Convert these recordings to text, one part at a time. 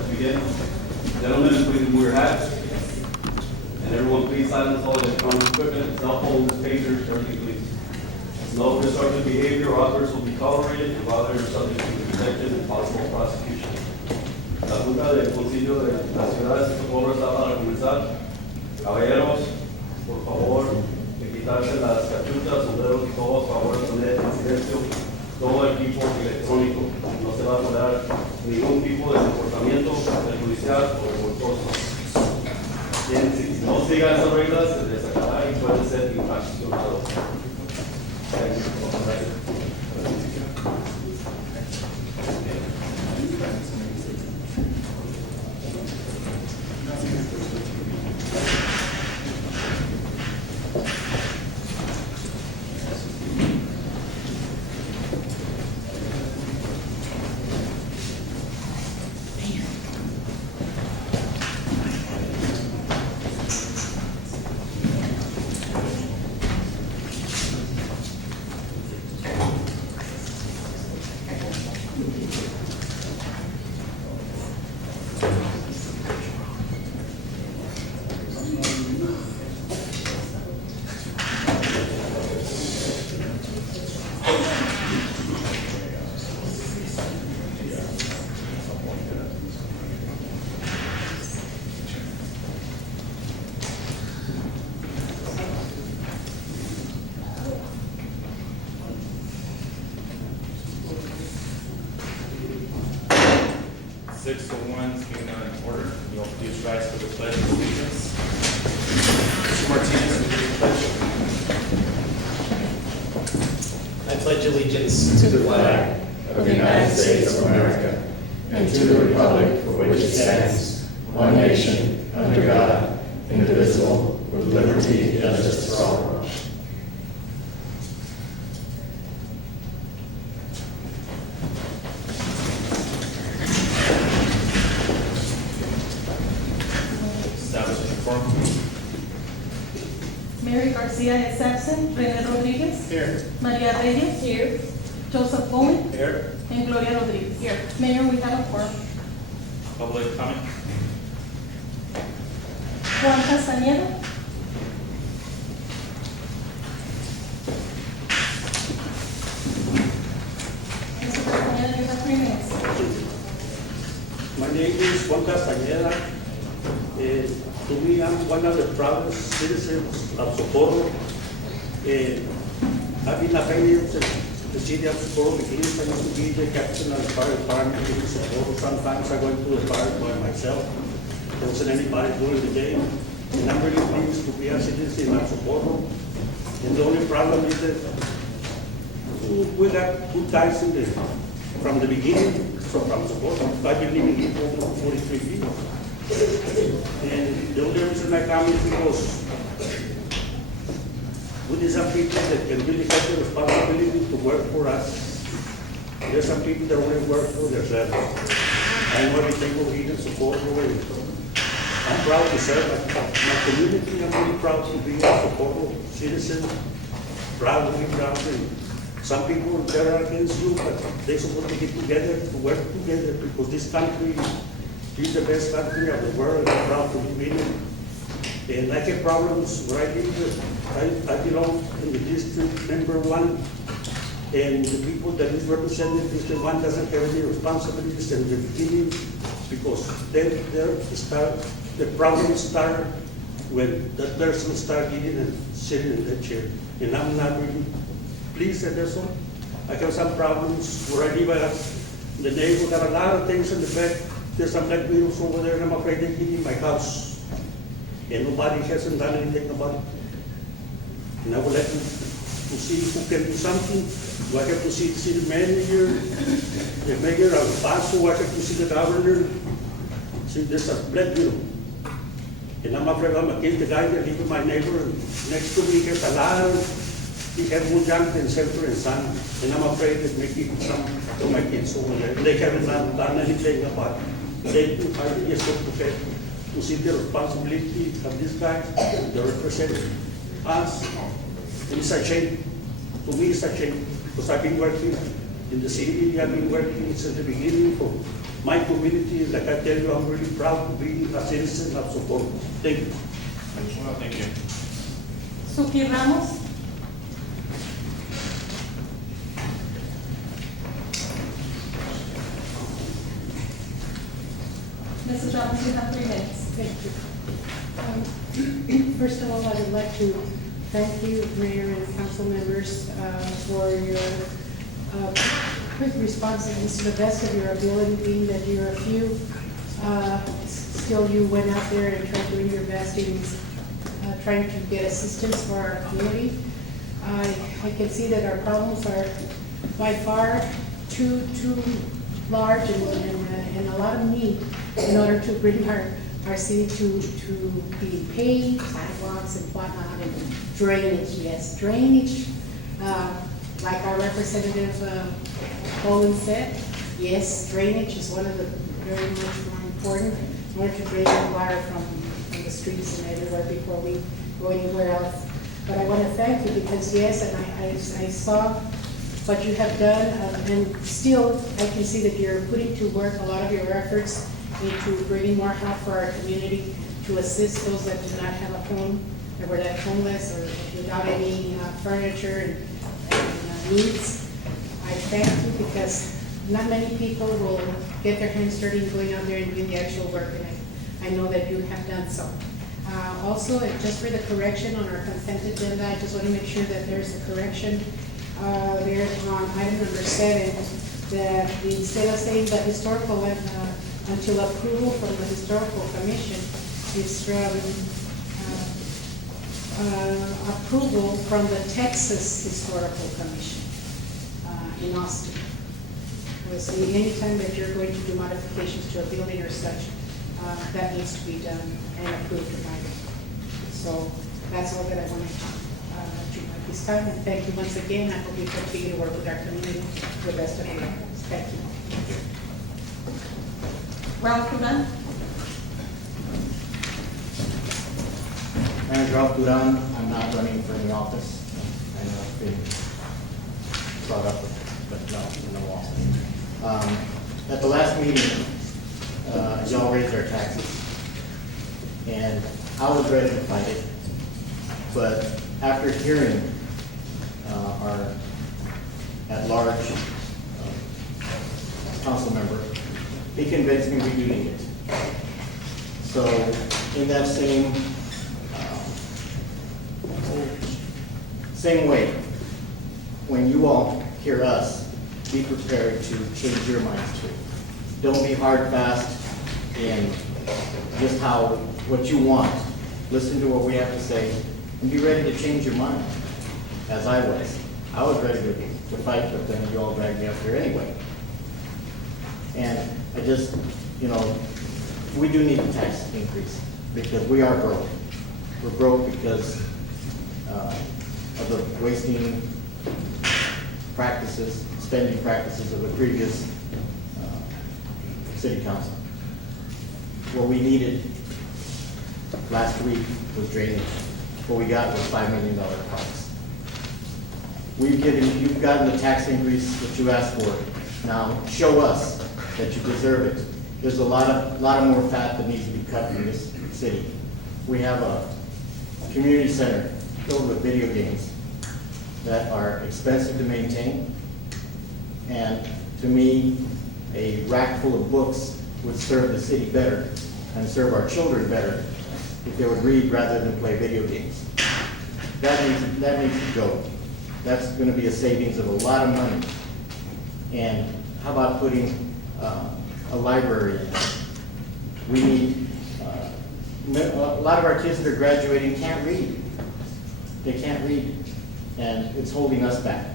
to begin. Gentlemen, please remove your hats. And everyone, please silence all electronic equipment, cell phones, pagers, everything, please. No disruptive behavior or others will be tolerated, and while they're subject to protection and possible prosecution. La Junta del Concilio de la Ciudad de Socorro está para comenzar. Caballeros, por favor, de quitarse las cachuchas, sombreros y todos, por favor, poner en silencio todo el equipo electrónico. No se va a tolerar ningún tipo de comportamiento perjudicial o revoltoso. Si no sigan esas reglas, se les sacará y pueden ser infraccionados. Six to one, being in order. You'll please rise for the pledge of allegiance. Mr. Martinez, will you pledge? I pledge allegiance to the flag of the United States of America and to the republic for which it stands, one nation, under God, indivisible, with liberty and justice for all. Mary Garcia is absent. Rene Rodriguez. Here. Maria Reyes. Here. Joseph Bowman. Here. And Gloria Rodriguez. Here. Mayor, we have a quorum. Public comment. Juan Castañeda. Mr. Castañeda, you have 3 minutes. My name is Juan Castañeda. To me, I'm one of the proudest citizens of Socorro. I've been a failure to the city of Socorro because I used to be the captain of the fire department in Socorro. Sometimes I went to the fire by myself. There wasn't anybody during the day. And I'm really pleased to be a citizen of Socorro. And the only problem is that we got good guys from the beginning, from Socorro. I've been living here for over 43 years. And the only reason I come is because we need some people that can really have the responsibility to work for us. There's some people that only work for themselves. I know everything over here in Socorro. I'm proud to serve my community. I'm really proud to be a Socorro citizen. Proud to be proud. And some people that are against you, but they're supposed to get together, to work together, because this country is the best country of the world. I'm proud to live in it. And I have problems where I live. I belong in the district number 1. And the people that is represented, District 1 doesn't have any responsibilities in the beginning, because then the problems start when that person starts eating and sitting in the chair. And I'm not really pleased at this one. I have some problems where I live. The neighbor got a lot of things in the back. There's some black widows over there, and I'm afraid they get in my house. And nobody hasn't done anything about it. And I would like to see who can do something. Do I have to see the city manager, the mayor of El Paso? I have to see the governor. See, there's a black widow. And I'm afraid I'm against the guy that lives with my neighbor. And next to me, he has a lot. He has more junk than Center and Son. And I'm afraid that maybe some of my kids over there, they haven't done anything about it. They do just have to see the responsibility of these guys. They represent us. And it's a shame. To me, it's a shame. Because I've been working in the city. I've been working since the beginning for my community, like I tell you, I'm really proud to be a citizen of Socorro. Thank you. Well, thank you. Suki Ramos. Mrs. Ramos, you have 3 minutes. Thank you. First of all, I would like to thank you, Mayor and council members, for your quick responsiveness to the best of your ability, being that you're a few. Still, you went out there and tried doing your best in trying to get assistance for our community. I can see that our problems are by far too large and a lot of need in order to bring our city to be paved, sidewalks and whatnot, and drainage, yes, drainage. Like our representative Colin said, yes, drainage is one of the very much more important, in order to drain the water from the streets and everywhere before we go anywhere else. But I want to thank you because yes, and I saw what you have done, and still I can see that you're putting to work a lot of your efforts into bringing more help for our community, to assist those that do not have a home, that were left homeless or without any furniture and needs. I thank you because not many people will get their hands dirty in going out there and doing the actual work, and I know that you have done so. Also, just for the correction on our consent agenda, I just want to make sure that there's a correction there on item number 7, that instead of saying the historical, until approval from the historical commission, it's from approval from the Texas Historical Commission in Austin. Because anytime that you're going to do modifications to a building or such, that needs to be done and approved by them. So that's all that I wanted to at this time. And thank you once again. I hope you continue to work with our community to the best of your efforts. Thank you. Ralph Duran. My name is Ralph Duran. I'm not running for any office. I know I've been brought up, but no office. At the last meeting, y'all raised our taxes, and I was ready to fight it. But after hearing our at-large council member, he convinced me we do need it. So in that same way, when you all hear us, be prepared to change your minds too. Don't be hard, fast in just what you want. Listen to what we have to say and be ready to change your mind, as I was. I was ready to fight, but then you all dragged me up here anyway. And I just, we do need a tax increase because we are broke. We're broke because of the wasting practices, spending practices of the previous city council. What we needed last week was drainage. What we got was $5 million costs. You've gotten the tax increase that you asked for. Now show us that you deserve it. There's a lot of more fat that needs to be cut in this city. We have a community center filled with video games that are expensive to maintain. And to me, a rack full of books would serve the city better and serve our children better if they would read rather than play video games. That needs to go. That's going to be a savings of a lot of money. And how about putting a library in? We need, a lot of our kids that are graduating can't read. They can't read, and it's holding us back.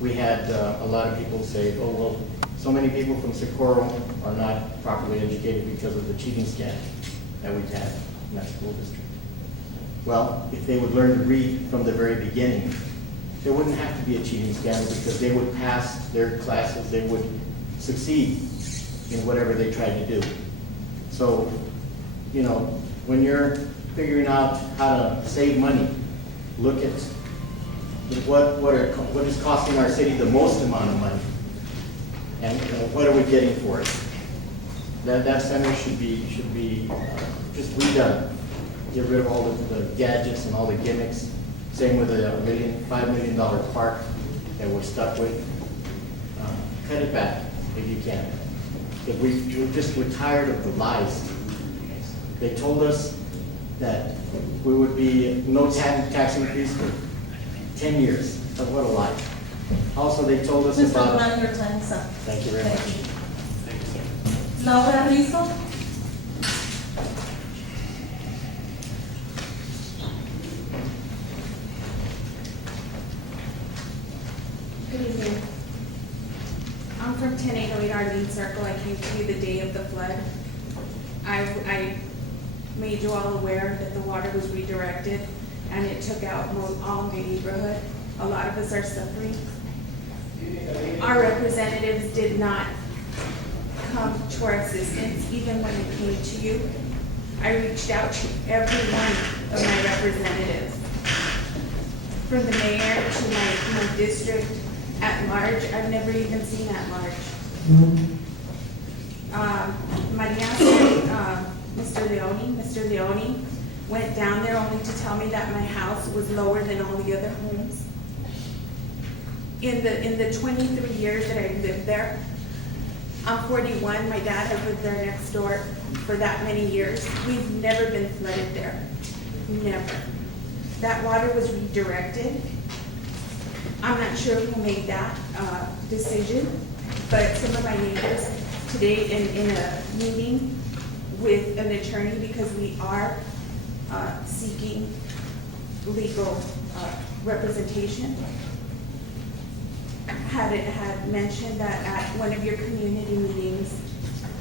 We had a lot of people say, oh, well, so many people from Socorro are not properly educated because of the cheating scandal that we've had in that school district. Well, if they would learn to read from the very beginning, there wouldn't have to be a cheating scandal because they would pass their classes, they would succeed in whatever they tried to do. So, when you're figuring out how to save money, look at what is costing our city the most amount of money, and what are we getting for it? That center should be just redone. Get rid of all the gadgets and all the gimmicks. Same with the $5 million park that we're stuck with. Cut it back if you can. Because we're tired of the lies. They told us that we would be no tax increase for 10 years. But what a lie. Also, they told us Mr. about. Durán, your time is up. Thank you very much. Thank you, sir. Laura Rizzo. Good evening. I'm from 10808 Arlene Circle. I came to you the day of the flood. I made you all aware that the water was redirected and it took out all my neighborhood. A lot of us are suffering. Our representatives did not come to our assistance, even when it came to you. I reached out to every one of my representatives, from the mayor to my district at large. I've never even seen at large. Mr. Leone went down there only to tell me that my house was lower than all the other homes. In the 23 years that I've lived there, I'm 41, my dad has lived there next door for that many years. We've never been flooded there, never. That water was redirected. I'm not sure who made that decision, but some of my neighbors today in a meeting with an attorney, because we are seeking legal representation, had mentioned that at one of your community meetings,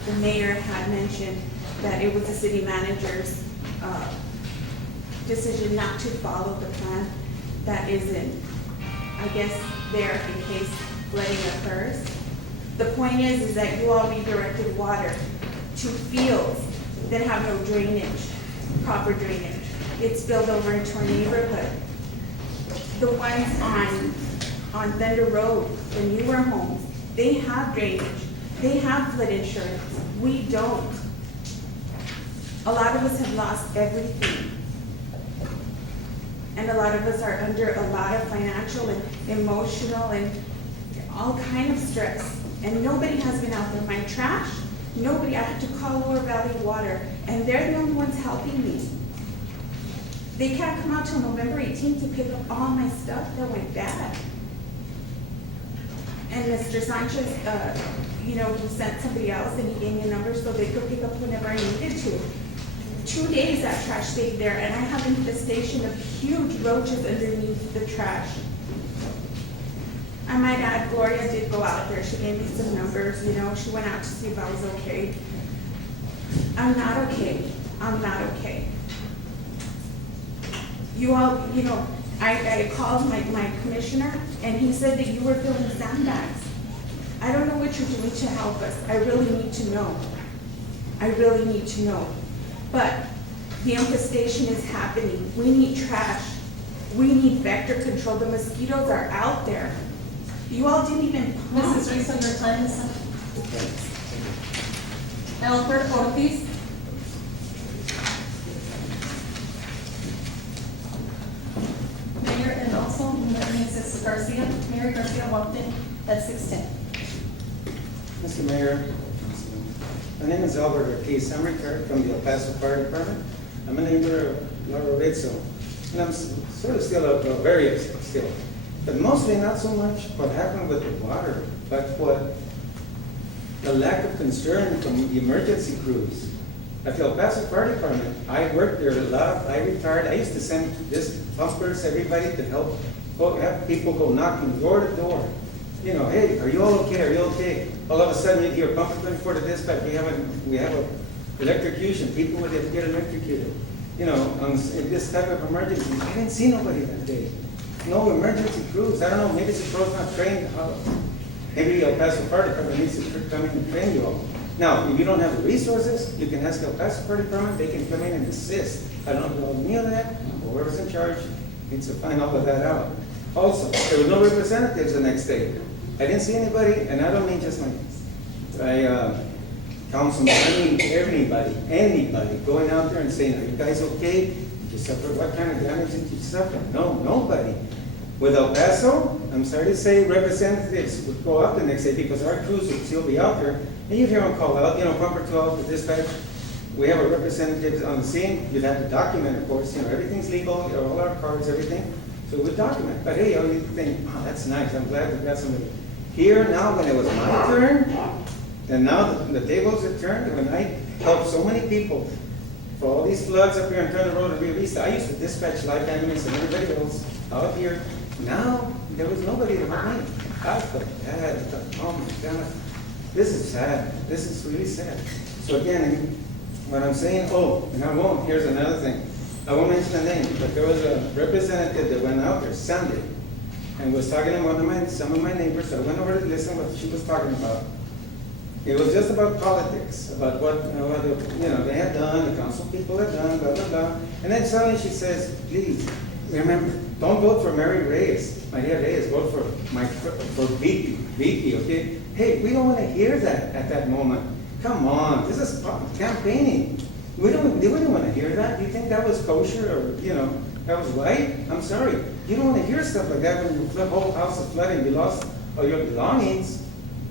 the mayor had mentioned that it was the city manager's decision not to follow the plan that isn't, I guess, there in case flooding occurs. The point is that you all redirected water to fields that have no drainage, proper drainage. It spilled over into our neighborhood. The ones on Thunder Road, the newer homes, they have drainage. They have flood insurance. We don't. A lot of us have lost everything. And a lot of us are under a lot of financial and emotional and all kind of stress. And nobody has been out there. My trash, nobody. I had to call Lower Valley Water, and they're the only ones helping me. They can't come out till November 18th to pick up all my stuff that went bad. And Mr. Sanchez, he sent somebody else, and he gave me a number so they could pick up whenever I needed to. 2 days that trash stayed there, and I have an infestation of huge roaches underneath the trash. I might add, Gloria did go out there. She gave me some numbers, she went out to see if I was okay. I'm not okay. I'm not okay. You all, I called my commissioner, and he said that you were filling sandbags. I don't know what you're doing to help us. I really need to know. I really need to know. But the infestation is happening. We need trash. We need vector control. The mosquitoes are out there. You all didn't even pump. Mrs. Rizzo, your time is up. Albert Ortiz. Mayor, and also Mrs. Garcia. Mayor Garcia walked in at 6:10. Mr. Mayor, my name is Albert Ortiz. I'm retired from the El Paso Fire Department. I'm a neighbor of Laura Rizzo, and I'm sort of still very still. But mostly not so much what happened with the water, but what the lack of concern from the emergency crews. At the El Paso Fire Department, I worked there a lot. I retired. I used to send this pumpers, everybody to help have people go knocking door to door. Hey, are you all okay? Are you okay? All of a sudden you hear pumper 24 to dispatch. We have a electrocution. People would get electrocuted. In this type of emergency, I didn't see nobody that day. No emergency crews. I don't know. Maybe the crew's not trained. Maybe El Paso Fire Department needs to come in and train you all. Now, if you don't have the resources, you can ask El Paso Fire Department. They can come in and assist. I don't know any of that. Whoever's in charge needs to find all of that out. Also, there were no representatives the next day. I didn't see anybody, and I don't mean just councilman, I mean, anybody going out there and saying, are you guys okay? Did you suffer, what kind of damage did you suffer? No, nobody. With El Paso, I'm sorry to say, representatives would go up the next day because our crews would still be out there, and you'd hear them call out, bumper 12, the dispatch, we have a representative on the scene, you'd have to document, of course, everything's legal, all our cards, everything, so we would but hey, you think, oh, that's nice, I'm glad we got somebody. Here now, when it was my turn, and now the tables are turned, when I helped so many people for all these floods up here on Turner Road and Rio Vista, I used to dispatch life ambulance and everybody else out here. Now, there was nobody to help me. I felt bad, I thought, oh my God, this is sad, this is really sad. So again, what I'm saying, and I won't, here's another thing. I won't mention the name, but there was a representative that went out there Sunday and was talking to some of my neighbors. So I went over to listen what she was talking about. It was just about politics, about what they had done, the council people had done, blah, blah, blah. And then suddenly she says, please, remember, don't vote for Maria Reyes, vote for VP, okay? Hey, we don't want to hear that at that moment. Come on, this is campaigning. We don't want to hear that. Do you think that was kosher or, that was right? I'm sorry. You don't want to hear stuff like that when the whole house is flooding, you lost all your belongings.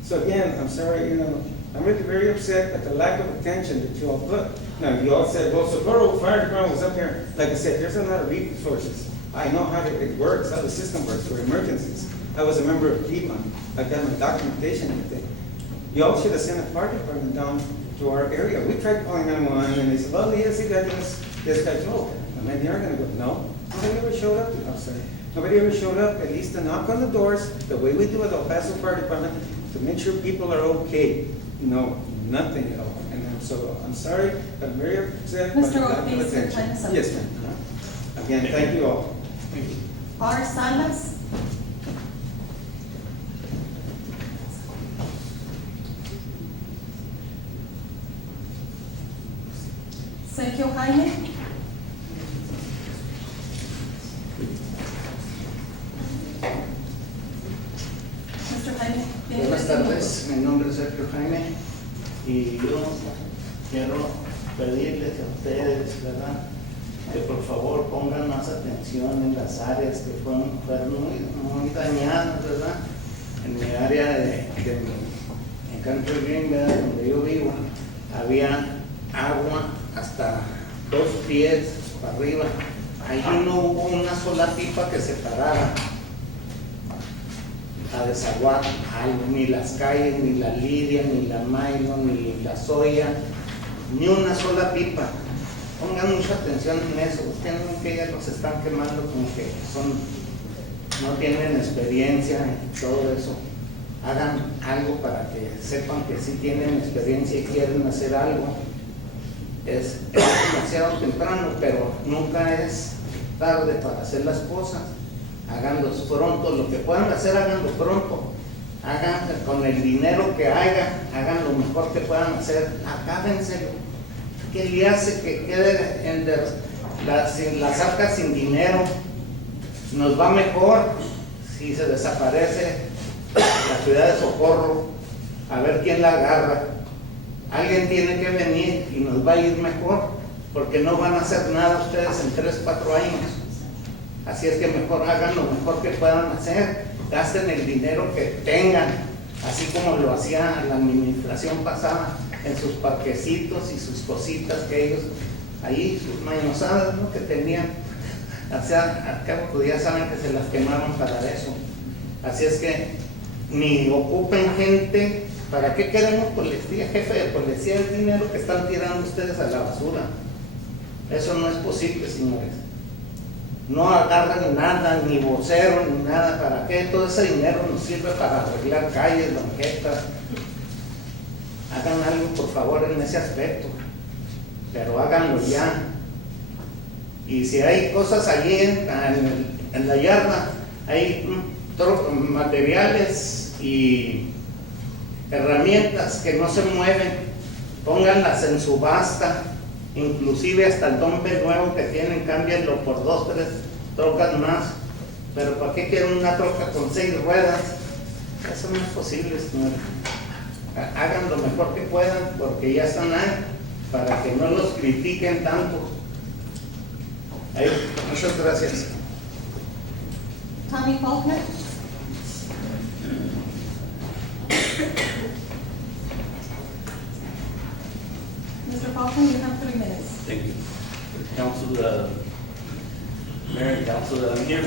So again, I'm sorry, I'm really very upset at the lack of attention that you all put. Now, you all said, well, Socorro Fire Department was up here. Like I said, there's a lot of resources. I know how it works, how the system works for emergencies. I was a member of Piedmont. I got my documentation and everything. You all should have sent a fire department down to our area. We tried calling 911 and they said, well, yes, you got this guy told. And then they're going to go, no. Nobody ever showed up. I'm sorry. Nobody ever showed up, at least to knock on the doors, the way we do at El Paso Fire Department, to make sure people are okay. Nothing at all. And so I'm sorry, I'm very upset. Mr. but lack of Ortiz, your attention. time is up. Yes, ma'am. Again, thank you all. R. Salas. Sergio Jaime. Mr. Jaime. Buenas tardes, mi nombre es Sergio Jaime y yo quiero pedirles a ustedes, ¿verdad?, que por favor pongan más atención en las áreas que fueron muy dañadas, ¿verdad? En mi área en Country Green, ¿verdad?, donde yo vivo, había agua hasta 2 pies para arriba. Allí no hubo una sola pipa que se parara a desaguar algo, ni las calles, ni la Lidia, ni la Milo, ni la Soya, ni una sola pipa. Pongan mucha atención en eso. Ustedes que ya los están quemando como que no tienen experiencia y todo eso. Hagan algo para que sepan que sí tienen experiencia y quieren hacer algo. Es demasiado temprano, pero nunca es tarde para hacer las cosas. Háganlos pronto, lo que puedan hacer, háganlo pronto. Hagan con el dinero que hagan lo mejor que puedan hacer. Acábenselo. ¿Qué le hace que quede en las arcas sin dinero? Nos va mejor si se desaparece la ciudad de Socorro, a ver quién la agarra. Alguien tiene que venir y nos va a ir mejor, porque no van a hacer nada ustedes en 3, 4 años. Así es que mejor hagan lo mejor que puedan hacer, gasten el dinero que tengan, así como lo hacía la administración pasada, en sus parquecitos y sus cositas que ellos, ahí sus mañosadas, ¿no?, que tenían. O sea, al cabo pues ya saben que se las quemaron para eso. Así es que ni ocupen gente. ¿Para qué queremos policía, jefe de policía? El dinero que están tirando ustedes a la basura. Eso no es posible, señores. No agarran nada, ni vocero, ni nada. ¿Para qué? Todo ese dinero nos sirve para arreglar calles, banquetas. Hagan algo, por favor, en ese aspecto. Pero háganlo ya. Y si hay cosas allí en la yarda, hay materiales y herramientas que no se mueven, pónganlas en subasta, inclusive hasta el dumper nuevo que tienen, cámbienlo por 2, 3 trocas más. Pero ¿para qué quieren una troca con 6 ruedas? Eso no es posible, señor. hagan lo mejor que puedan porque ya están ahí, para que no los critiquen tanto. Ahí, muchas gracias. Tommy Faulkner. Mr. Faulkner, you have 3 minutes. Thank you. Council, Mayor and Council, I'm here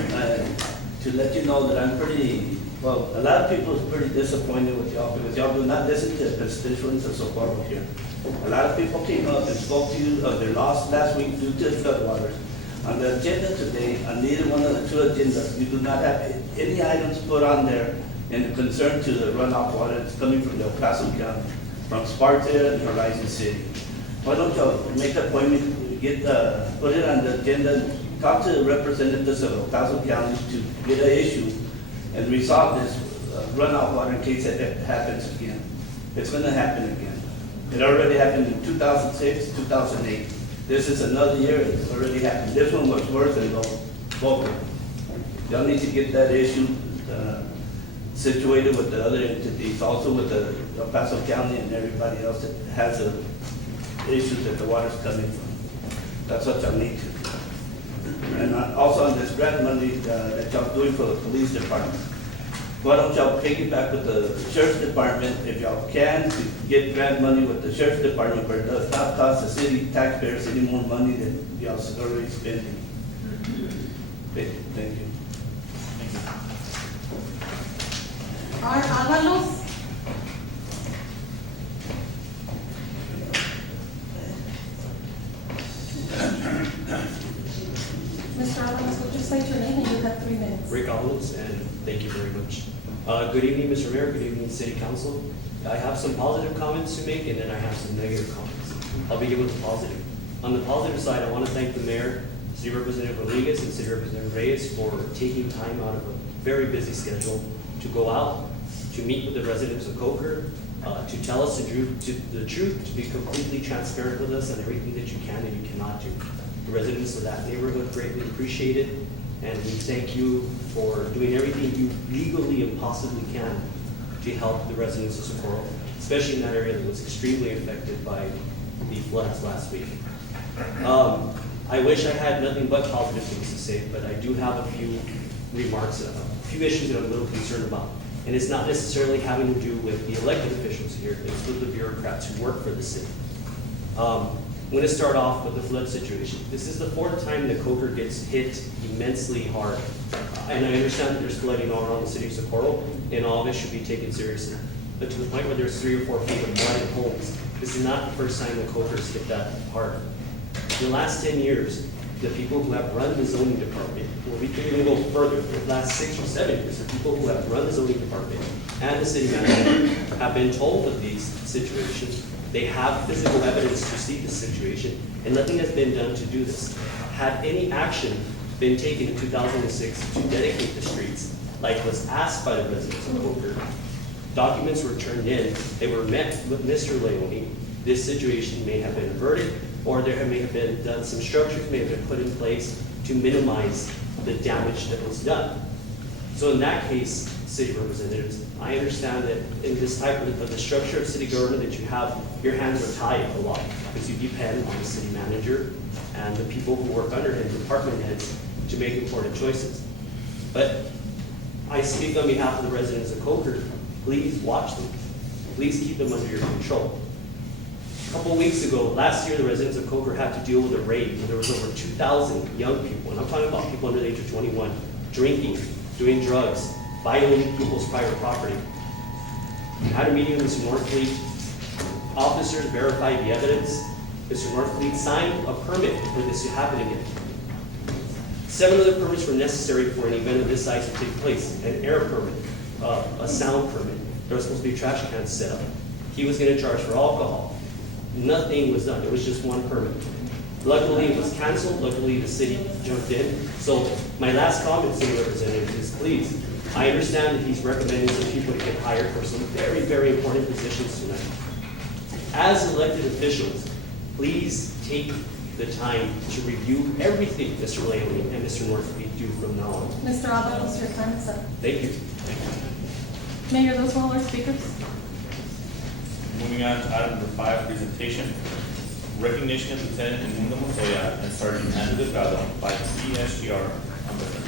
to let you know that I'm pretty, well, a lot of people is pretty disappointed with y'all because y'all do not listen to the constituents of Socorro here. A lot of people came up and spoke to you of their loss last week due to the floodwaters. On the agenda today, on neither one of the 2 agendas, you do not have any items put on there in concern to the runoff water that's coming from El Paso County, from Sparta and Horizon City. Why don't y'all make an appointment, put it on the agenda, talk to the representatives of El Paso County to get an issue and resolve this runoff water in case it happens again. It's gonna happen again. It already happened in 2006, 2008. This is another year, it's already happened. This one was worse than both of them. Y'all need to get that issue situated with the other entities, also with the El Paso County and everybody else that has the issues that the water's coming from. That's what y'all need to. And also on this grant money that y'all doing for the police department, why don't y'all take it back with the sheriff's department, if y'all can, to get grant money with the sheriff's department where it does not cost the city taxpayers any more money than y'all's already spending. Okay, thank you. R. Avalos. Mr. Avalos, would you state your name and you have 3 minutes. Rick Avalos, and thank you very much. Good evening, Mr. Mayor, good evening, City Council. I have some positive comments to make, and then I have some negative comments. I'll begin with the positive. On the positive side, I want to thank the Mayor, City Representative Rodriguez, and City Representative Reyes for taking time out of a very busy schedule to go out, to meet with the residents of Coker, to tell us the truth, to be completely transparent with us on everything that you can and you cannot do. The residents of that neighborhood greatly appreciate it, and we thank you for doing everything you legally and possibly can to help the residents of Socorro, especially in that area that was extremely affected by the floods last week. I wish I had nothing but positive things to say, but I do have a few remarks, a few issues that I'm a little concerned about. And it's not necessarily having to do with the elected officials here, it's with the bureaucrats who work for the city. I'm going to start off with the flood situation. This is the 4th time that Coker gets hit immensely hard. And I understand that there's flooding all around the city of Socorro, and all of it should be taken seriously. But to the point where there's 3 or 4 feet of mud in homes, this is not the first time that Coker's hit that hard. In the last 10 years, the people who have run the zoning department, well, we can even go further, the last 6 or 7 years, the people who have run the zoning department and the city manager have been told of these situations. They have physical evidence to see the situation, and nothing has been done to do this. Had any action been taken in 2006 to dedicate the streets, like was asked by the residents of Coker, documents were turned in, they were met with Mr. Leone, this situation may have been averted, or there may have been done, some structures may have been put in place to minimize the damage that was done. So in that case, city representatives, I understand that in this type of the structure of city government that you have, your hands are tied a lot because you depend on the city manager and the people who work under him, department heads, to make important choices. But I speak on behalf of the residents of Coker, please watch them. Please keep them under your control. A couple weeks ago, last year, the residents of Coker had to deal with a raid where there was over 2,000 young people, and I'm talking about people under the age of 21, drinking, doing drugs, violating people's private property. We had a meeting with Mr. Northfleet. Officers verified the evidence. Mr. Northfleet signed a permit for this to happen again. 7 other permits were necessary for an event of this size to take place. An air permit, a sound permit. There was supposed to be trash cans set up. He was going to charge for alcohol. Nothing was done. There was just 1 permit. Luckily, it was canceled. Luckily, the city jumped in. So my last comment, city representative, is please, I understand that he's recommending some people to get hired for some very, very important positions tonight. As elected officials, please take the time to review everything Mr. Leone and Mr. Northfleet do from now on. Mr. Avalos, your time is up. Thank you. Mayor, those were all our speakers. Moving on to item number 5, presentation. Recognition of Lieutenant Edmundo Montoya and Sergeant Andrew Delgado by PSGR Umbrella.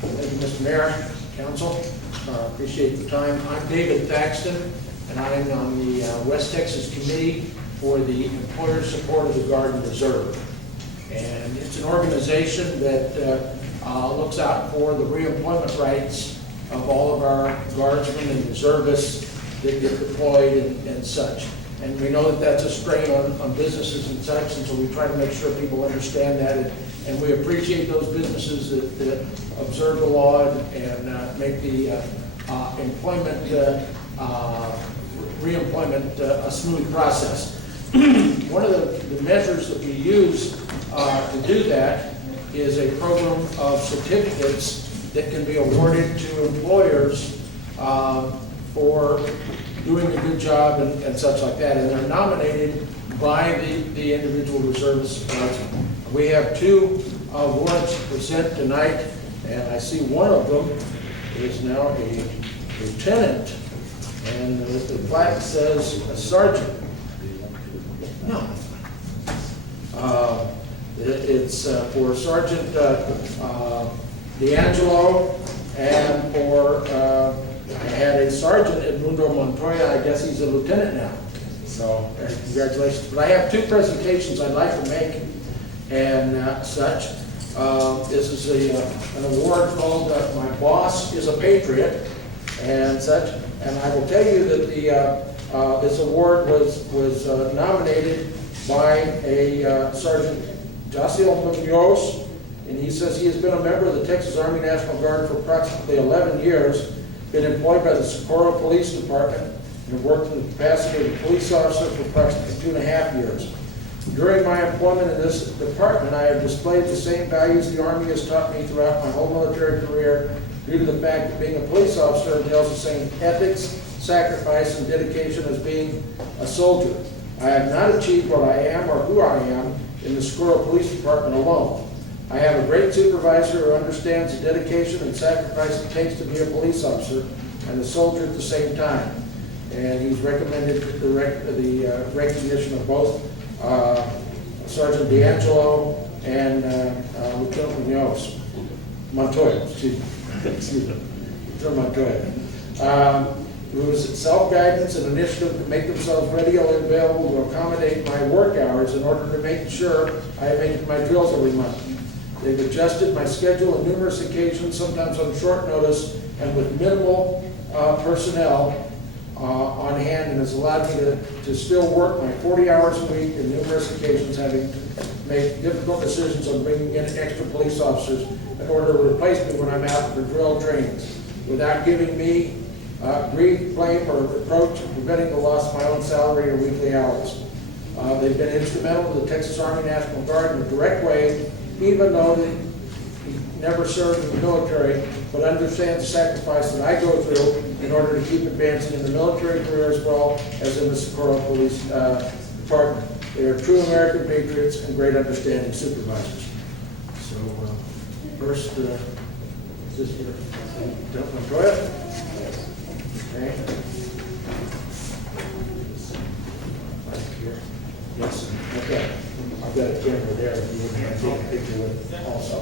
Thank you, Mr. Mayor, Council. Appreciate the time. I'm David Thaxton, and I'm on the West Texas Committee for the Employer Support of the Guard and Reserve. And it's an organization that looks out for the reemployment rights of all of our guardsmen and reservists that get deployed and such. And we know that that's a strain on businesses and such, and so we try to make sure people understand that. And we appreciate those businesses that observe the law and make the reemployment a smooth process. One of the measures that we use to do that is a program of certificates that can be awarded to employers for doing a good job and such like that. And they're nominated by the individual reservists. We have 2 awards to present tonight, and I see one of them is now a lieutenant, and the plaque says a sergeant. No. It's for Sergeant D'Angelo, and for, I had a Sergeant Edmundo Montoya. I guess he's a lieutenant now. So, congratulations. But I have 2 presentations I'd like to make and such. This is an award called My Boss is a Patriot and such. And I will tell you that this award was nominated by a Sergeant Jaciel Munoz, and he says he has been a member of the Texas Army National Guard for approximately 11 years, been employed by the Socorro Police Department, and worked in the capacity of a police officer for approximately 2.5 years. During my employment in this department, I have displayed the same values the Army has taught me throughout my whole military career, due to the fact that being a police officer entails the same ethics, sacrifice, and dedication as being a soldier. I have not achieved what I am or who I am in the Socorro Police Department alone. I have a great supervisor who understands the dedication and sacrifice it takes to be a police officer and a soldier at the same time. And he's recommended the recognition of both Sergeant D'Angelo and Lieutenant Montoya, excuse me, Lieutenant Montoya, whose self-guidance and initiative to make themselves ready and available to accommodate my work hours in order to make sure I make my drills every month. They've adjusted my schedule on numerous occasions, sometimes on short notice and with minimal personnel on hand, and has allowed me to still work my 40 hours a week in numerous occasions, having to make difficult decisions on bringing in extra police officers in order to replace me when I'm out for drill trainings, without giving me grief, blame, or reproach, and preventing the loss of my own salary or weekly hours. They've been instrumental to the Texas Army National Guard in a direct way, even though they never served in the military, but understand the sacrifice that I go through in order to keep advancing in the military career as well as in the Socorro Police Department. They are true American patriots and great understanding supervisors. So, first, is this for Lieutenant Montoya? Okay. Right here. Yes. Okay. I've got a camera there if you want to take a picture with it also.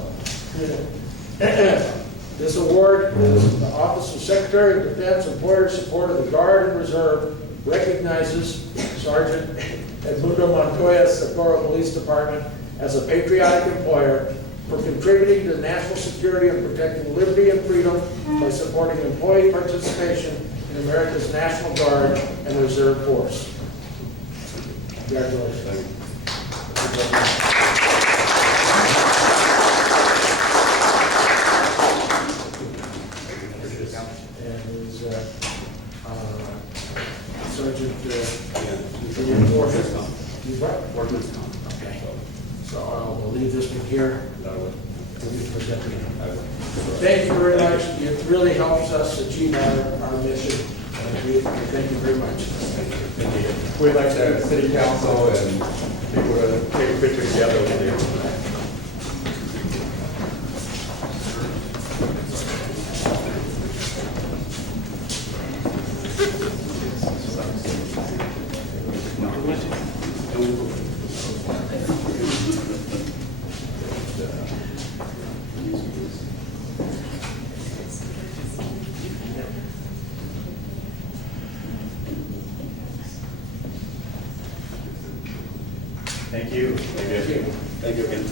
This award is the Office of Secretary of Defense Employer Support of the Guard and Reserve recognizes Sergeant Edmundo Montoya, Socorro Police Department, as a patriotic employer for contributing to national security and protecting liberty and freedom by supporting employee participation in America's National Guard and Reserve Force. Congratulations. And is Sergeant He's what? Workman's comp. Okay. So I'll leave this one here. We'll be presenting it. Thank you very much. It really helps us achieve our mission. Thank you very much. Thank you. We'd like to have city council and people to take a picture together with you. Thank you. Thank you again.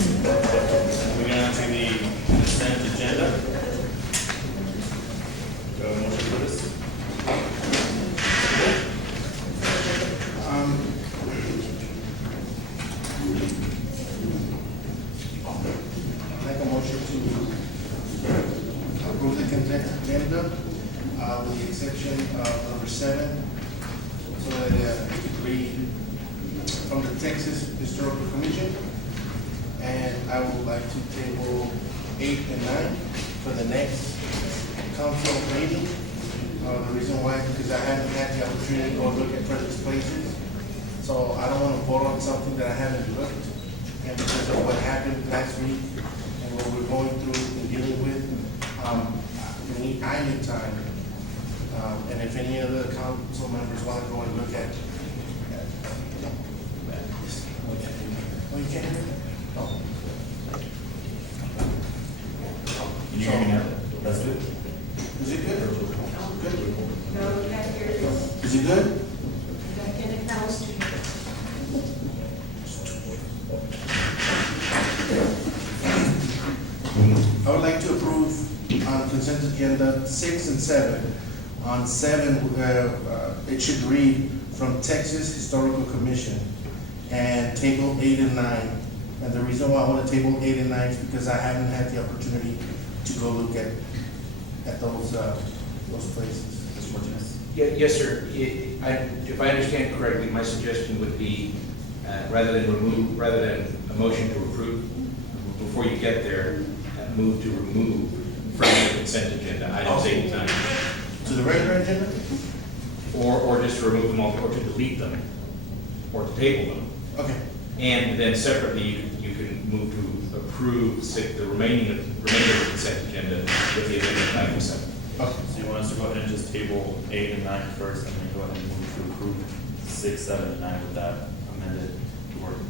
Moving on to the consent agenda. Do I have a motion for this? Make a motion to approve the consent agenda, with the exception of number 7, so that it could read from the Texas Historical Commission. And I would like to table 8 and 9 for the next council meeting. The reason why is because I haven't had the opportunity to go look at previous places. So I don't want to vote on something that I haven't looked. And because of what happened last week and what we're going through and dealing with, I need time. And if any other council members want to go and look at. Oh, you can't hear me? Oh. Can you hear me now? That's good. Is it good? Good. No, we can't hear you. Is it good? Can it now? I would like to approve on consent agenda 6 and 7. On 7, it should read from Texas Historical Commission, and table 8 and 9. And the reason why I want to table 8 and 9 is because I haven't had the opportunity to go look at those places. Mr. Martinez? Yes, sir. If I understand correctly, my suggestion would be, rather than a motion to approve, before you get there, move to remove from the consent agenda items 8 and 9. To the regular agenda? Or just to remove them all, or to delete them, or to table them. Okay. And then separately, you can move to approve the remainder of the consent agenda with the amendment item 7. Okay. So you want us to go ahead and just table 8 and 9 first, and then go ahead and move to approve 6, 7, and 9 with that amended word?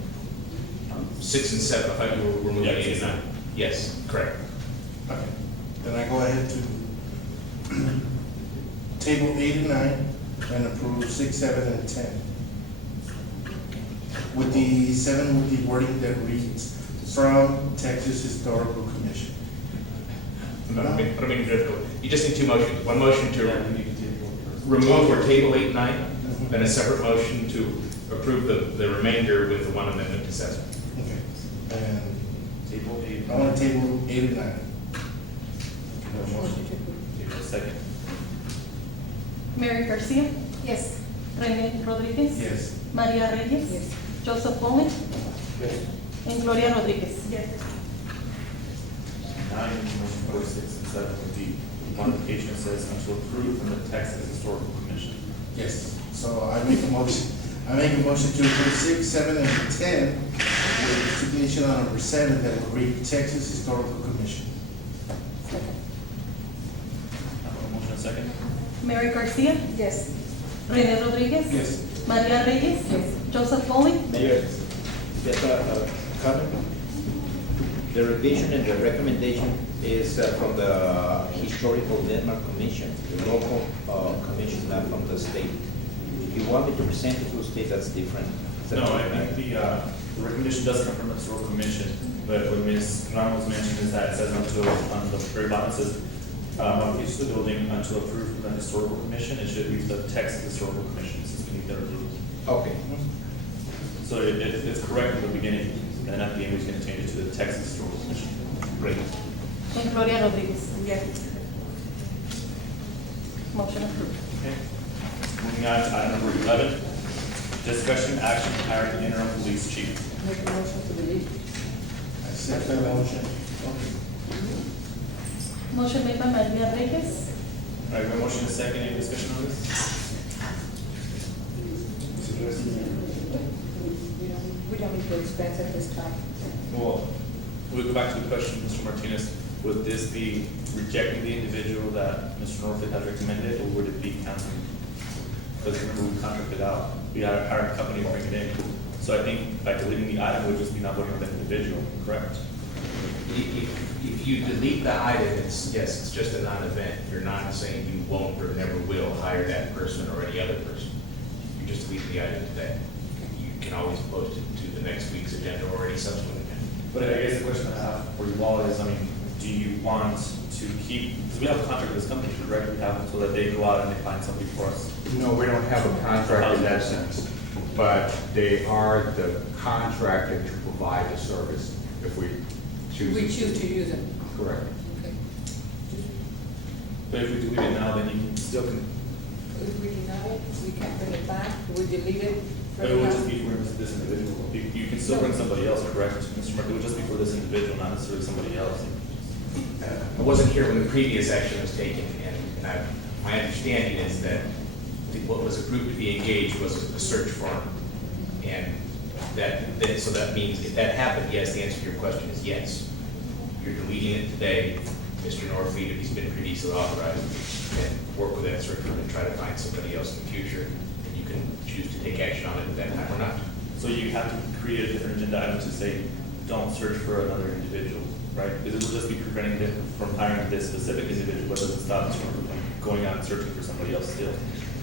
6 and 7, I thought you were removing Yeah, 8 and 6 9. Yes, correct. Okay. Then I go ahead to table 8 and 9 and approve 6, 7, and 10. With the 7 with the wording that reads, from Texas Historical Commission. You just need 2 motions. One motion to remove or table 8 and 9, then a separate motion to approve the remainder with the one amendment to 7. Okay. And Table 8. I want to table 8 and 9. Table a second. Mary Garcia, Yes. Rene Rodríguez. Yes. María Reyes. Yes. Joseph Pauling, and Gloria Rodríguez. Yes. Now you need motion for 6 and 7 would be modification that says until approved from the Texas Historical Commission. Yes. So I make a motion to approve 6, 7, and 10 with stipulation on number 7 that will read Texas Historical Commission. Motion and second. Mary Garcia, Yes. Rene Rodríguez. Yes. María Reyes. Joseph Pauling, Mayor, just a comment. The revision and the recommendation is from the Historical Landmark Commission, the local commission, not from the state. If you want me to present it to the state, that's different. No, I think the recommendation does come from the Historical Commission, but what Ms. Ramos mentioned is that it says until, on the very bottom, it says, modifications to the building until approved from the Historical Commission, it should read the Texas Historical Commission, since we need their approval. Okay. So it's correct in the beginning, and then at the end, we're going to change it to the Texas Historical Commission. Great. and Gloria Rodríguez. Yes. Motion approved. Okay. Moving on to item number 11, discussion action hiring interim police chief. Make a motion to delete. I second that motion. Motion made by María Reyes, All right, we have a motion and a second, any discussion on this? We don't need to expense at this time. Well, We go back to the question, Mr. Martinez, would this be rejecting the individual that Mr. Norfleet has recommended, or would it be canceling? Because remember, we contracted out, we had a hiring company to bring it in. So I think by deleting the item, would just be not voting on the individual, correct? If you delete the item, it's, yes, it's just a non-event. You're not saying you won't or never will hire that person or any other person. You just delete the item today. You can always post it to the next week's agenda or any subsequent agenda. But I guess the question I have for you all is, I mean, do you want to keep, because we have a contract with this company, correct? We have them so that they go out and they find somebody for us. No, we don't have a contract in that sense, but they are the contractor to provide the service if we choose. We choose to use it. Correct. Okay. But if we delete it now, then you still can, If we deny it, we can't bring it back, we delete it. but it would just be for this individual. You can still bring somebody else, correct, Mr. Mark? It would just be for this individual, not necessarily somebody else. I wasn't here when the previous action was taken, and my understanding is that what was approved to be engaged was a search firm. And so that means if that happened, yes, the answer to your question is yes. You're deleting it today. Mr. Norfleet, if he's been previously authorized, can work with that search firm and try to find somebody else in the future. And you can choose to take action on it at that time or not. So you have to create a different agenda item to say, don't search for another individual, right? Because it will just be preventing them from hiring this specific individual, but doesn't stop us from going out and searching for somebody else still.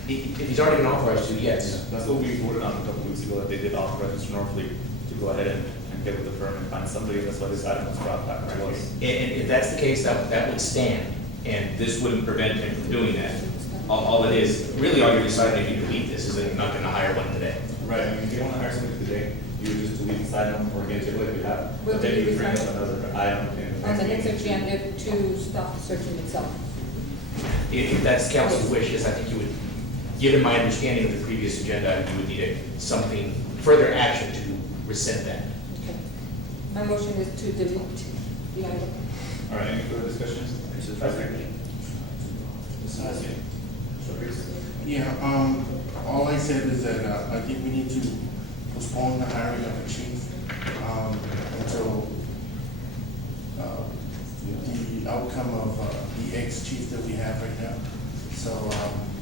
If he's already been authorized to, yes. That's what we voted on a couple weeks ago, that they did authorize Mr. Norfleet to go ahead and get with the firm and find somebody. That's why this item was brought back to us. And if that's the case, that would stand, and this wouldn't prevent him from doing that. All it is, really all you're deciding if you delete this is that you're not gonna hire one today. Right, I mean, if you want to hire somebody today, you would just delete this item or again, take like we have. We'll But then you delete bring this up another item in the On the next next meeting. agenda to stop the searching itself. If that's council's wishes, I think you would, given my understanding of the previous agenda, you would need something, further action to rescind that. Okay. My motion is to delete the item. All right, any further discussions? Mrs. President? Mrs. Hassett? Mr. Reese? Yeah, all I said is that, I think we need to postpone the hiring of a chief, until, the outcome of, the ex-chief that we have right now. So,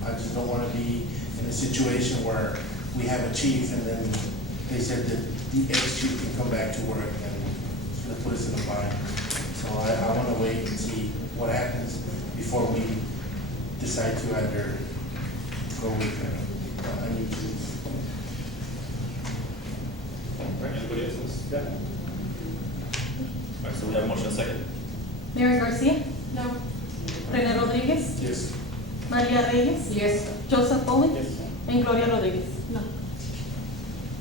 I just don't wanna be in a situation where we have a chief and then they said that the ex-chief can come back to work and it's gonna put us in a bind. So I wanna wait and see what happens before we decide to either go with a new chief. All right, anybody else? Yeah. All right, so we have a motion and a second. Mary Garcia. No. Rene Rodríguez. Yes. María Reyes. Yes. Joseph Pauling. Yes. And Gloria Rodríguez. No.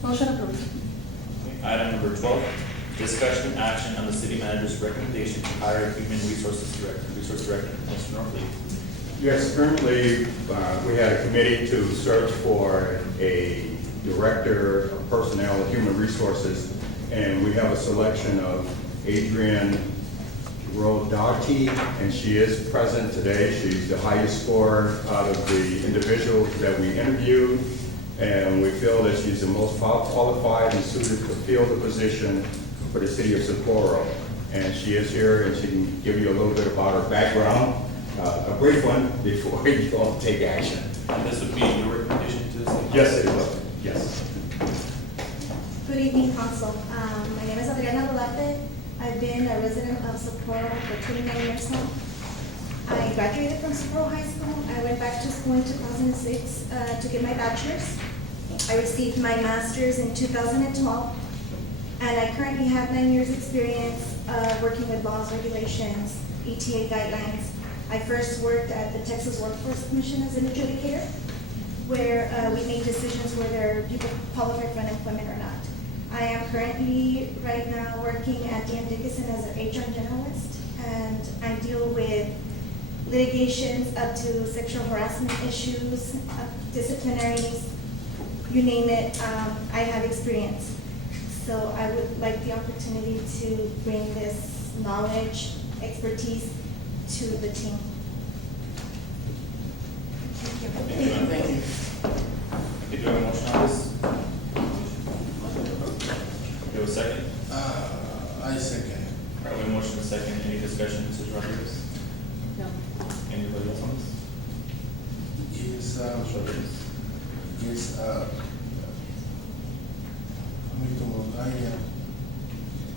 Motion approved. Item number 12, discussion and action on the city manager's recommendation to hire a human resource director, Mr. Norfleet. Yes, currently, we had a committee to search for a director of personnel and human resources, and we have a selection of Adrian Rodati, and she is present today. She's the highest scorer out of the individuals that we interviewed, and we feel that she's the most qualified and suited to fill the position for the city of Socorro. And she is here, and she can give you a little bit about her background, a brief one, before you all take action. And this would be your recommendation to the city? Yes, it will. Yes. Good evening, Council. My name is Adriana Rolate. I've been a resident of Socorro for 29 years now. I graduated from Socorro High School. I went back to school in 2006 to get my bachelor's. I received my master's in 2012, and I currently have 9 years' experience working with laws, regulations, ETA guidelines. I first worked at the Texas Workforce Commission as an adjudicator, where we make decisions whether people qualify for unemployment or not. I am currently, right now, working at D.M. Dickinson as an HR generalist, and I deal with litigations up to sexual harassment issues, disciplinaries, you name it, I have experience. So I would like the opportunity to bring this knowledge, expertise to the team. Thank you. Thank you. Okay, do you have a motion on this? Do you have a second? I second. motion and a second. Any discussion, Mrs. Rodriguez? No. Anybody else on this? Yes, Mr. Rodriguez? yes,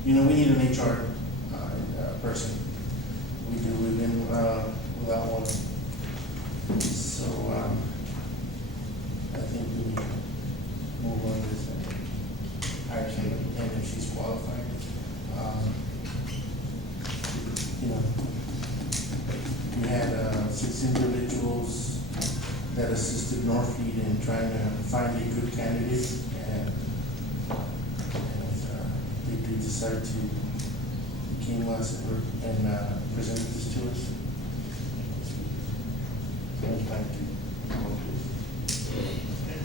we need an HR person. We do, we've been without one. So, I think we need to move on this and hire somebody, and if she's qualified. We had 6 individuals that assisted Northfleet in trying to find a good candidate, and they decided to came to us and presented this to us. So I'd like to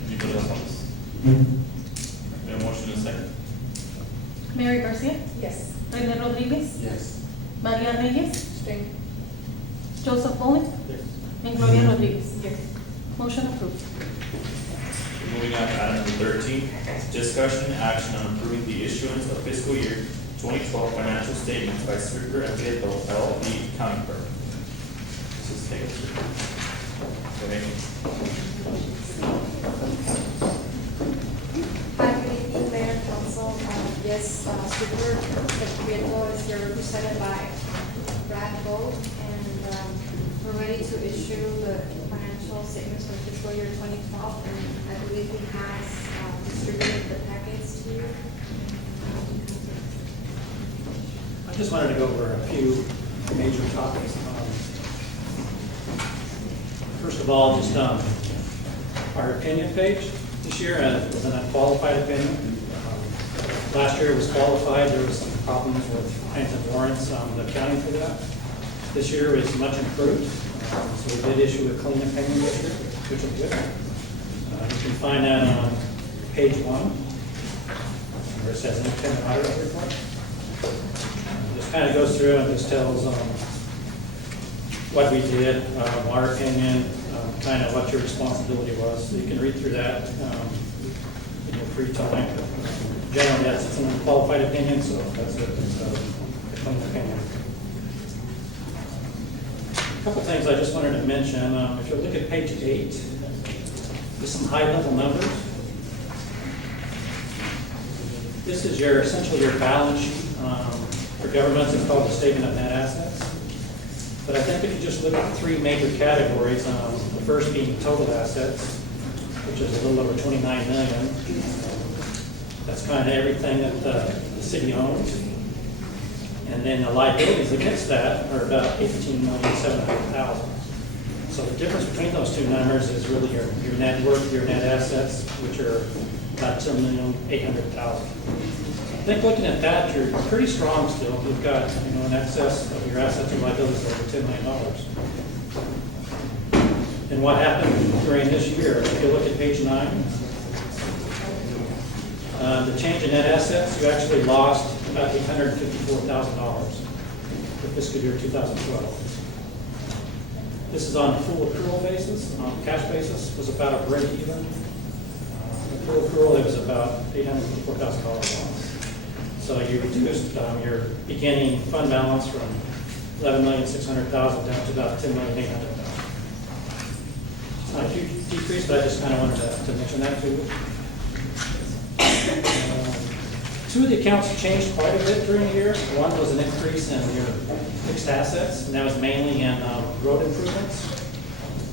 Anybody else on this? We have a motion and a second. Mary Garcia, Yes. Rene Rodriguez, yes. Maria Reyes, Stay. Joseph Pauling, and Gloria Rodriguez. Yes. Motion approved. Moving on to item number 13, discussion and action on approving the issuance of fiscal year 2012 financial statements by Sweeper and Prieto LLP accounting firm. This is taken. Hi, good evening, Mayor and Council. Yes, Super Prieto is here represented by Brad Gold, and we're ready to issue the financial statements for fiscal year 2012, and I believe he has distributed the packets to you. I just wanted to go over a few major topics. First of all, just our opinion page this year was an unqualified opinion. Last year it was qualified. There was some problems with plaintiff warrants, the accounting for that. This year is much improved. So we did issue a clean opinion this year, which is good. You can find that on page 1, where it says independent audit report. Just kind of goes through and just tells what we did, our opinion, kind of what your responsibility was. So you can read through that in your free time. Generally, it's an unqualified opinion, so that's it. It's a clean opinion. A couple things I just wanted to mention. If you look at page 8, just some high-level numbers. This is essentially your balance sheet. For governments, it's called the statement of net assets. But I think if you just look at the 3 major categories, the first being total assets, which is a little over 29 million. That's kind of everything that the city owns. And then the liabilities against that are about 18,700,000. So the difference between those two numbers is really your net worth, your net assets, which are about 2,800,000. I think looking at that, you're pretty strong still. You've got, in excess of your assets and liabilities over $10 million. And what happened during this year, if you look at page 9, the change in net assets, you actually lost about $854,000 for fiscal year 2012. This is on a full accrual basis. On a cash basis, was about a break even. The full accrual, it was about $854,000 loss. So you reduced your beginning fund balance from $11,600,000 down to about $10,800,000. It's not a huge decrease, but I just kind of wanted to mention that to you. 2 of the accounts changed quite a bit during the year. One was an increase in your fixed assets, and that was mainly in road improvements.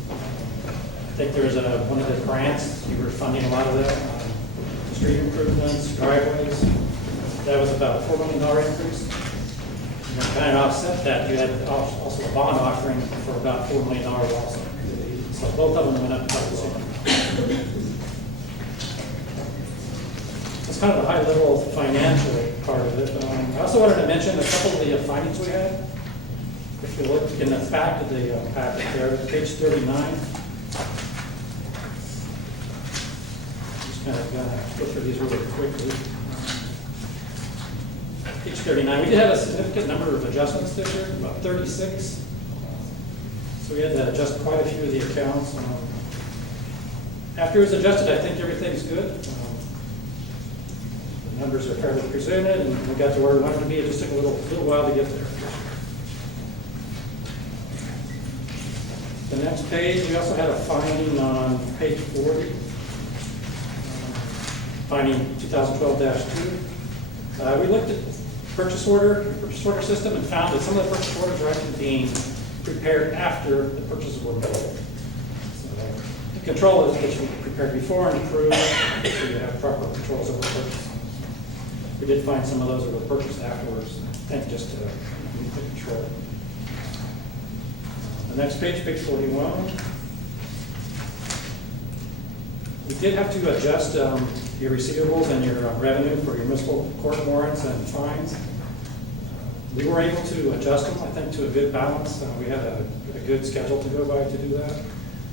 I think there was one of the grants, you were funding a lot of that, street improvements, driveways. That was about a $4 million increase. And then kind of offset that, you had also a bond offering for about $4 million also. So both of them went up about the same. That's kind of the high level financial part of it. I also wanted to mention a couple of the findings we had. If you look in the back of the packet there, page 39. Just kind of go through these really quickly. Page 39, we did have a significant number of adjustments this year, about 36. So we had to adjust quite a few of the accounts. After it was adjusted, I think everything's good. The numbers are fairly presented, and we got to where we wanted to be. It just took a little while to get there. The next page, we also had a finding on page 40, finding 2012-2. We looked at purchase order system and found that some of the purchase orders are actually being prepared after the purchases were made. So the control is that should be prepared before and approved, so you have proper controls over the purchase. We did find some of those that were purchased afterwards, and just to meet the control. The next page, page 41. We did have to adjust your receivables and your revenue for your municipal court warrants and fines. We were able to adjust them, I think, to a good balance. We had a good schedule to go by to do that,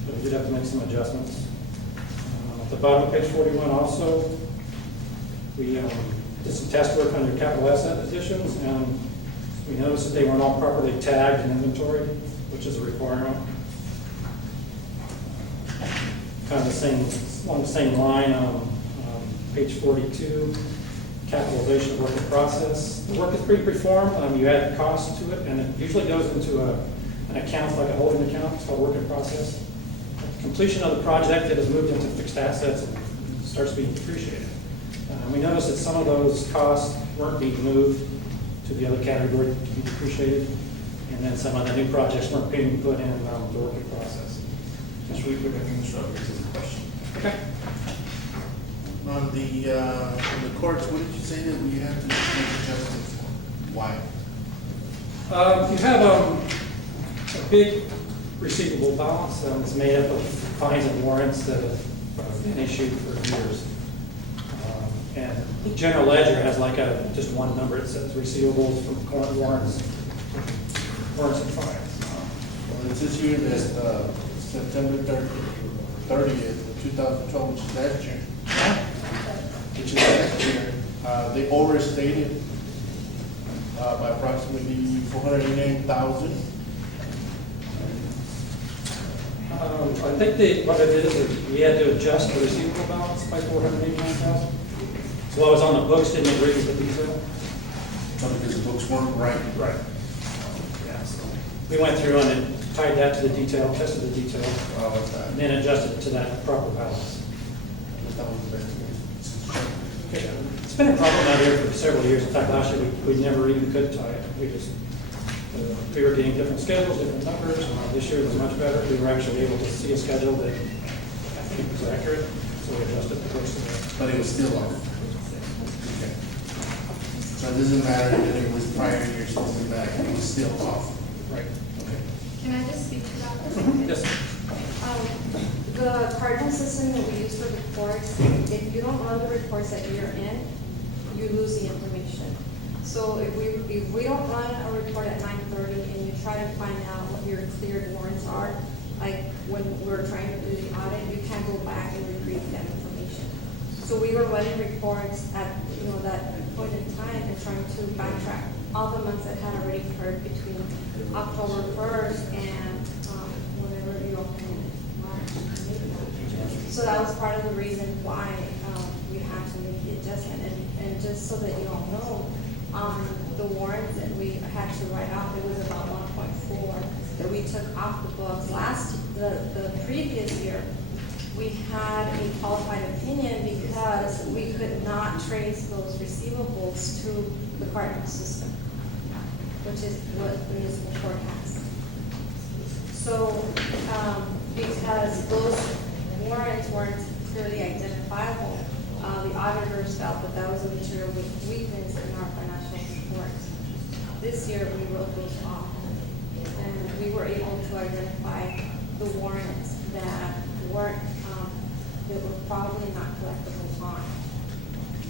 but we did have to make some adjustments. At the bottom of page 41 also, we did some test work on your capital asset additions, and we noticed that they weren't all properly tagged in inventory, which is a requirement. Kind of along the same line on page 42, capitalization of work in process. The work is pre-performed. You add cost to it, and it usually goes into an account, like a holding account. It's called work in process. At the completion of the project, it is moved into fixed assets and starts being depreciated. We noticed that some of those costs weren't being moved to the other category to be depreciated, and then some of the new projects weren't being put in the work in process. Mr. Weaver, I think Mr. Rodriguez has a question. Okay. On the courts, what did you say that we have to make adjustments for? Why? You have a big receivable balance that's made up of fines and warrants that have been issued for years. And the general ledger has like just one number. It says receivables from court warrants and fines. Well, it says here that September 30th, 2012, which is last year, they overstated by approximately $489,000. I think what it is we had to adjust the receivable balance by $489,000. So what was on the books didn't agree with the detail. So because the books weren't right. Right. Yeah. So we went through and tied that to the detail, tested the detail, and then adjusted it to that proper balance. Okay. It's been a problem out here for several years. In fact, last year we never even could tie it. We just we were getting different schedules, different numbers. This year was much better. We were actually able to see a schedule that I think was accurate, so we adjusted the books to that. But it was still off. Okay. So it doesn't matter if it was prior years, it doesn't matter, it was still off. Right. Okay. Can I just speak to that? Yes. The cardinal system that we use for the reports, if you don't run the reports that you're in, you lose the information. So if we don't run a report at 9:30 and you try to find out what your cleared warrants are, like when we're trying to do the audit, you can't go back and retrieve that information. So we were running reports at that point in time and trying to backtrack all the months that had already occurred between October 1st and whenever you opened March. So that was part of the reason why we had to make the adjustment. And just so that you all know, the warrants that we had to write off, it was about 1.4 that we took off the books. The previous year, we had a qualified opinion because we could not trace those receivables to the cardinal system, which is what the municipal court has. So, because those warrants weren't clearly identifiable, the auditors felt that that was a material weakness in our financial reports. This year, we wrote those off, and we were able to identify the warrants that weren't, that were probably not collectible on.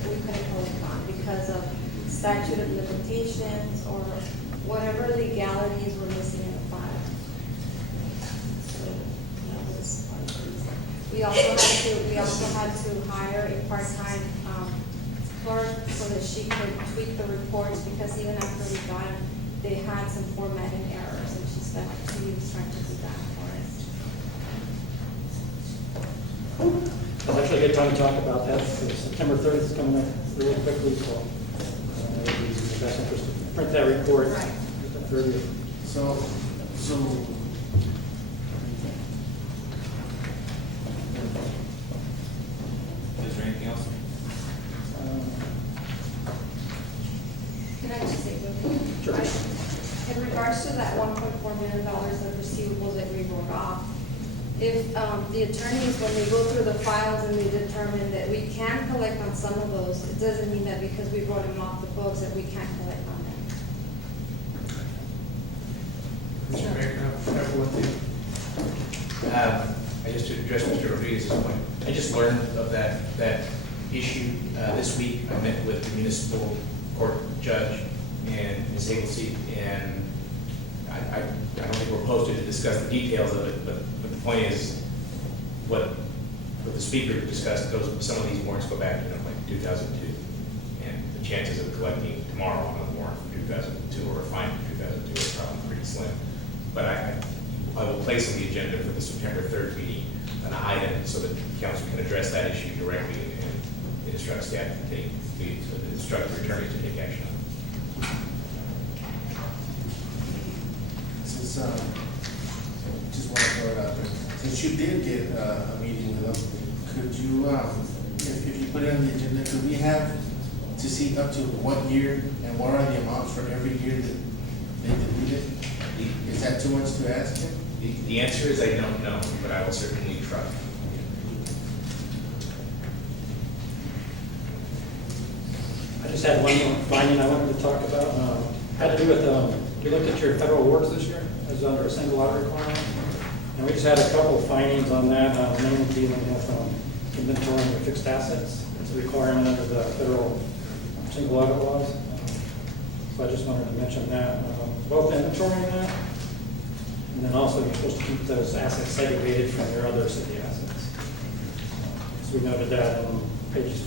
We couldn't collect on because of statute of limitations or whatever legalities were missing in the file. So that was part of the reason. We also had to hire a part-time clerk so that she could tweak the reports, because even after we got them, they had some formatting errors, and she spent like 2 weeks trying to do that for us. It's actually a good time to talk about that, because September 30th is coming up really quickly, so it would be in the best interest to print that report Right. at the 30th. So, Is there anything else? Can I just say something? Sure. In regards to that $1.4 million of receivables that we wrote off, if the attorneys, when they go through the files and they determine that we can collect on some of those, it doesn't mean that because we wrote them off the books that we can't collect on them. Mr. Mayor, can I have one thing? I just to address Mr. Rodriguez's point, I just learned of that issue this week. I met with the municipal court judge and Ms. Hagelseat, and I don't think we're posted to discuss the details of it, but the point is, what the speaker discussed, some of these warrants go back to like 2002, and the chances of collecting tomorrow on a warrant from 2002 or a fine from 2002 are probably pretty slim. But I will place on the agenda for the September 3rd meeting an item so that council can address that issue directly and instruct staff to instruct the attorneys to take action on it. since, just want to throw it out there, since you did get a meeting with them, could you, if you put it on the agenda, could we have to see up to what year and what are the amounts for every year that they deleted? Is that too much to ask him? The answer is I don't know, but I will certainly try. I just had one more finding I wanted to talk about. Had to do with, we looked at your federal awards this year as under a single audit requirement. And we just had a couple of findings on that, mainly dealing with inventorying of fixed assets. It's a requirement under the federal single audit laws. So I just wanted to mention that, both inventorying that, and then also you're supposed to keep those assets segregated from your other city assets. So we noted that on pages